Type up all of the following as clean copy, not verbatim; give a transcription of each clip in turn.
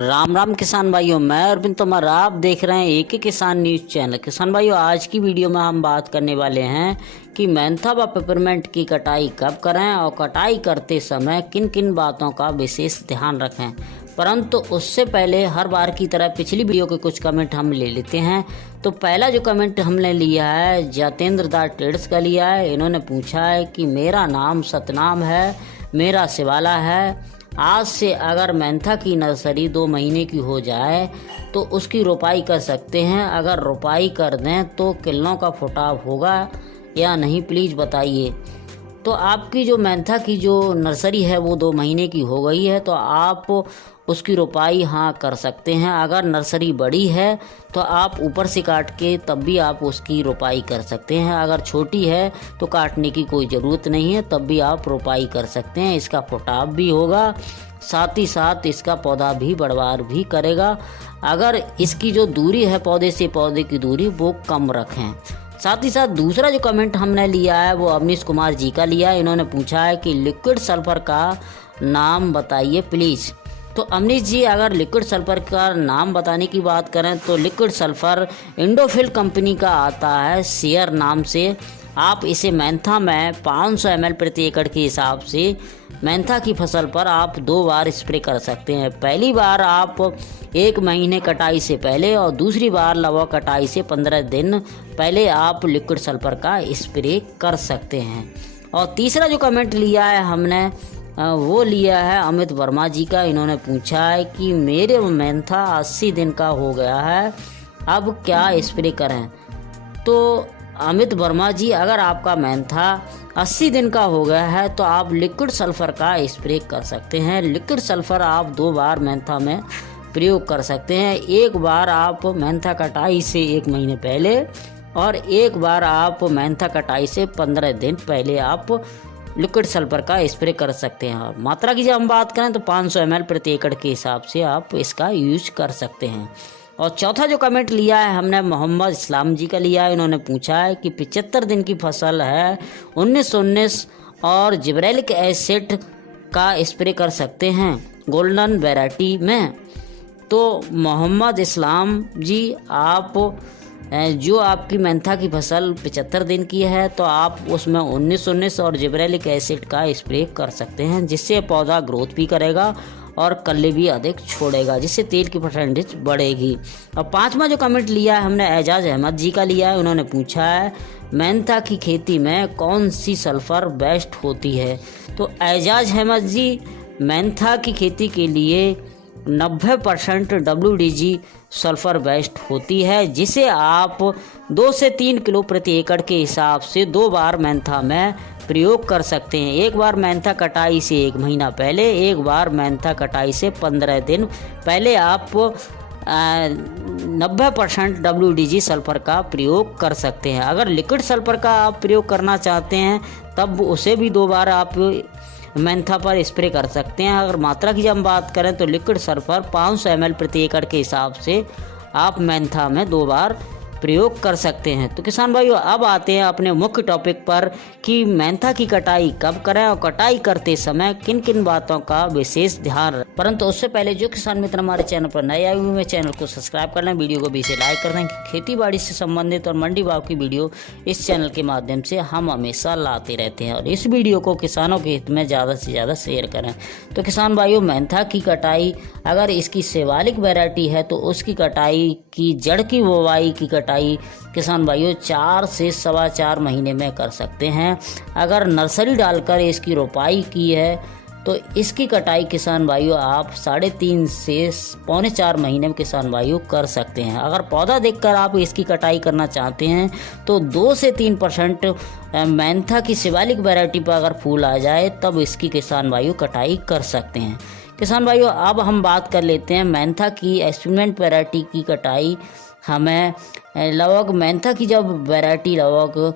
राम राम किसान भाइयों, मैं अरविंद तोमर। आप देख रहे हैं एक ही किसान न्यूज़ चैनल। किसान भाइयों, आज की वीडियो में हम बात करने वाले हैं कि मेंथा व पेपरमेंट की कटाई कब करें और कटाई करते समय किन किन बातों का विशेष ध्यान रखें। परंतु उससे पहले हर बार की तरह पिछली वीडियो के कुछ कमेंट हम ले लेते हैं। तो पहला जो कमेंट हमने लिया है जतेंद्र दास ट्रेड्स का लिया है। इन्होंने पूछा है कि मेरा नाम सतनाम है, मेरा शिवाला है। आज से अगर मेंथा की नर्सरी 2 महीने की हो जाए तो उसकी रोपाई कर सकते हैं। अगर रोपाई कर दें तो किलों का फुटाव होगा या नहीं, प्लीज़ बताइए। तो आपकी जो मेंथा की जो नर्सरी है वो 2 महीने की हो गई है तो आप उसकी रोपाई हाँ कर सकते हैं। अगर नर्सरी बड़ी है तो आप ऊपर से काट के तब भी आप उसकी रोपाई कर सकते हैं। अगर छोटी है तो काटने की कोई ज़रूरत नहीं है, तब भी आप रोपाई कर सकते हैं। इसका फुटाव भी होगा, साथ ही साथ इसका पौधा भी बढ़वार भी करेगा। अगर इसकी जो दूरी है पौधे से पौधे की दूरी वो कम रखें। साथ ही साथ दूसरा जो कमेंट हमने लिया है वो अवनीश कुमार जी का लिया है। इन्होंने पूछा है कि लिक्विड सल्फर का नाम बताइए प्लीज़। तो अवनीश जी, अगर लिक्विड सल्फर का नाम बताने की बात करें तो लिक्विड सल्फर इंडोफिल कंपनी का आता है शेयर नाम से। आप इसे मेंथा में 500 ml प्रति एकड़ के हिसाब से मेंथा की फसल पर आप 2 बार स्प्रे कर सकते हैं। पहली बार आप 1 महीने कटाई से पहले और दूसरी बार लगभग कटाई से 15 दिन पहले आप लिक्विड सल्फर का स्प्रे कर सकते हैं। और तीसरा जो कमेंट लिया है हमने वो लिया है अमित वर्मा जी का। इन्होंने पूछा है कि मेरे मेंथा 80 दिन का हो गया है, अब क्या स्प्रे करें। तो अमित वर्मा जी, अगर आपका मेंथा 80 दिन का हो गया है तो आप लिक्विड सल्फर का स्प्रे कर सकते हैं। लिक्विड सल्फर आप 2 बार मेंथा में प्रयोग कर सकते हैं। एक बार आप मेंथा कटाई से 1 महीने पहले और एक बार आप मेंथा कटाई से 15 दिन पहले आप लिक्विड सल्फर का स्प्रे कर सकते हैं। और मात्रा की जब हम बात करें तो 500 ml प्रति एकड़ के हिसाब से आप इसका यूज कर सकते हैं। और चौथा जो कमेंट लिया है हमने मोहम्मद इस्लाम जी का लिया है। इन्होंने पूछा है कि 75 दिन की फसल है 1919 और जिब्रेलिक एसिड का स्प्रे कर सकते हैं गोल्डन वैरायटी में। तो मोहम्मद इस्लाम जी, आप जो आपकी मेंथा की फसल 75 दिन की है तो आप उसमें 1919 और जिब्रेलिक एसिड का स्प्रे कर सकते हैं, जिससे पौधा ग्रोथ भी करेगा और कल्ले भी अधिक छोड़ेगा, जिससे तेल की परसेंटेज बढ़ेगी। और 5वां जो कमेंट लिया है हमने एजाज अहमद जी का लिया है। उन्होंने पूछा है मेंथा की खेती में कौन सी सल्फर बेस्ट होती है। तो एजाज अहमद जी, मेंथा की खेती के लिए 90% WDG सल्फर बेस्ट होती है, जिसे आप 2 से 3 किलो प्रति एकड़ के हिसाब से 2 बार मेंथा में प्रयोग कर सकते हैं। एक बार मेंथा कटाई से 1 महीना पहले, एक बार मेंथा कटाई से 15 दिन पहले आप 90% WDG सल्फर का प्रयोग कर सकते हैं। अगर लिक्विड सल्फर का आप प्रयोग करना चाहते हैं तब उसे भी 2 बार आप मेंथा पर स्प्रे कर सकते हैं। अगर मात्रा की जब हम बात करें तो लिक्विड सल्फर 500 ml प्रति एकड़ के हिसाब से आप मेंथा में 2 बार प्रयोग कर सकते हैं। तो किसान भाइयों, अब आते हैं अपने मुख्य टॉपिक पर कि मेंथा की कटाई कब करें और कटाई करते समय किन किन बातों का विशेष ध्यान रखें। परंतु उससे पहले जो किसान मित्र हमारे चैनल पर नए आए हुए हैं, चैनल को सब्सक्राइब कर लें, वीडियो को भी इसे लाइक कर दें। खेती बाड़ी से संबंधित और मंडी भाव की वीडियो इस चैनल के माध्यम से हम हमेशा लाते रहते हैं और इस वीडियो को किसानों के हित में ज़्यादा से ज़्यादा शेयर करें। तो किसान भाइयों, मेंथा की कटाई अगर इसकी शिवालिक वैरायटी है तो उसकी कटाई की जड़ की बुवाई की कटाई किसान भाइयों 4 से 4.25 महीने में कर सकते हैं। अगर नर्सरी डालकर इसकी रोपाई की है तो इसकी कटाई किसान भाइयों आप 3.5 से 3.25 महीने में किसान भाइयों कर सकते हैं। अगर पौधा देखकर आप इसकी कटाई करना चाहते हैं तो 2 से 3% मेंथा की शिवालिक वैरायटी पर अगर फूल आ जाए तब इसकी किसान भाइयों कटाई कर सकते हैं। किसान भाइयों, अब हम बात कर लेते हैं मेंथा की एक्सपेरिमेंट वैरायटी की कटाई। हमें लगभग मेंथा की जब वैरायटी लगभग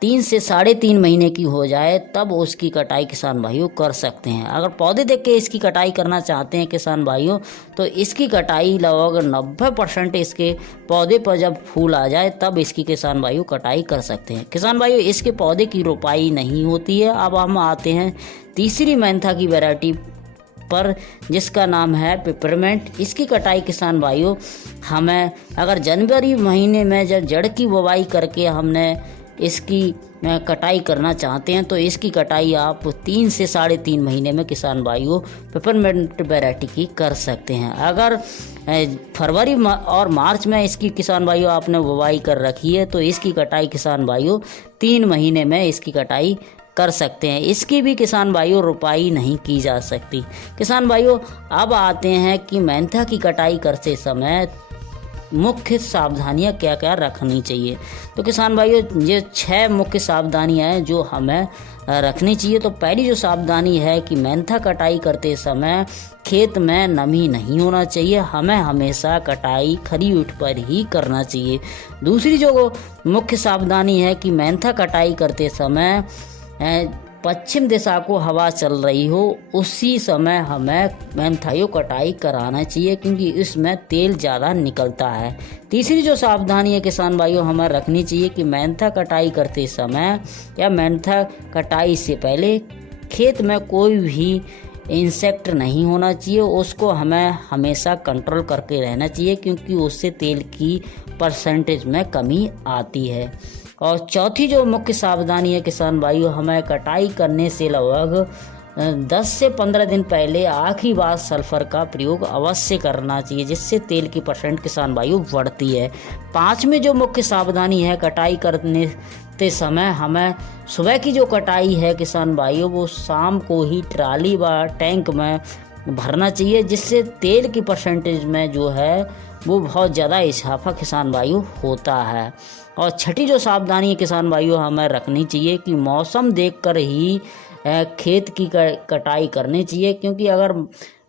3 से 3.5 महीने की हो जाए तब उसकी कटाई किसान भाइयों कर सकते हैं। अगर पौधे देख के इसकी कटाई करना चाहते हैं किसान भाइयों तो इसकी कटाई लगभग 90% इसके पौधे पर जब फूल आ जाए तब इसकी किसान भाइयों कटाई कर सकते हैं। किसान भाइयों, इसके पौधे की रोपाई नहीं होती है। अब हम आते हैं तीसरी मेंथा की वैरायटी पर जिसका नाम है पेपरमेंट। इसकी कटाई किसान भाइयों हमें अगर जनवरी महीने में जब जड़ की बुवाई करके हमने इसकी कटाई करना चाहते हैं तो इसकी कटाई आप 3 से 3.5 महीने में किसान भाइयों पेपरमेंट वैरायटी की कर सकते हैं। अगर फरवरी और मार्च में इसकी किसान भाइयों आपने बुवाई कर रखी है तो इसकी कटाई किसान भाइयों 3 महीने में इसकी कटाई कर सकते हैं। इसकी भी किसान भाइयों रुपाई नहीं की जा सकती। किसान भाइयों अब आते हैं कि मेंथा की कटाई करते समय मुख्य सावधानियां क्या क्या रखनी चाहिए। तो किसान भाइयों ये 6 मुख्य सावधानियां हैं जो हमें रखनी चाहिए। तो पहली जो सावधानी है कि मेंथा कटाई करते समय खेत में नमी नहीं होना चाहिए, हमें हमेशा कटाई खरी ऊँट पर ही करना चाहिए। दूसरी जो मुख्य सावधानी है कि मेंथा कटाई करते समय पश्चिम दिशा को हवा चल रही हो उसी समय हमें मेंथाई कटाई कराना चाहिए क्योंकि इसमें तेल ज़्यादा निकलता है। तीसरी जो सावधानी है किसान भाइयों हमें रखनी चाहिए कि मेंथा कटाई करते समय या मेंथा कटाई से पहले खेत में कोई भी इंसेक्ट नहीं होना चाहिए, उसको हमें हमेशा कंट्रोल करके रहना चाहिए क्योंकि उससे तेल की परसेंटेज में कमी आती है। और चौथी जो मुख्य सावधानी है किसान भाइयों हमें कटाई करने से लगभग 10 से 15 दिन पहले आखिरी बार सल्फर का प्रयोग अवश्य करना चाहिए जिससे तेल की परसेंट किसान भाइयों बढ़ती है। पांचवी जो मुख्य सावधानी है कटाई करने के समय हमें सुबह की जो कटाई है किसान भाइयों वो शाम को ही ट्राली व टैंक में भरना चाहिए जिससे तेल की परसेंटेज में जो है वो बहुत ज़्यादा इजाफा किसान भाइयों होता है। और छठी जो सावधानी है किसान भाइयों हमें रखनी चाहिए कि मौसम देखकर ही खेत की कटाई करनी चाहिए क्योंकि अगर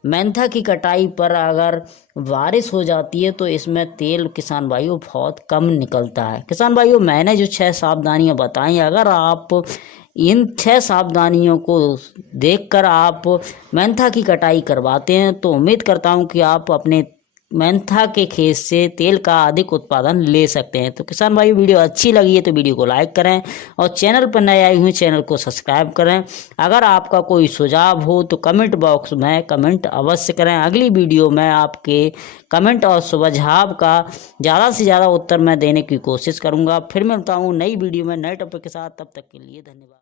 मेंथा की कटाई पर अगर बारिश हो जाती है तो इसमें तेल किसान भाइयों बहुत कम निकलता है। किसान भाइयों मैंने जो 6 सावधानियां बताई अगर आप इन 6 सावधानियों को देखकर आप मेंथा की कटाई करवाते हैं तो उम्मीद करता हूं कि आप अपने मेंथा के खेत से तेल का अधिक उत्पादन ले सकते हैं। तो किसान भाई वीडियो अच्छी लगी है तो वीडियो को लाइक करें और चैनल पर नए आए हुए चैनल को सब्सक्राइब करें। अगर आपका कोई सुझाव हो तो कमेंट बॉक्स में कमेंट अवश्य करें। अगली वीडियो में आपके कमेंट और सुझाव का ज़्यादा से ज़्यादा उत्तर मैं देने की कोशिश करूँगा। फिर मिलता हूँ नई वीडियो में नए टॉपिक के साथ, तब तक के लिए धन्यवाद।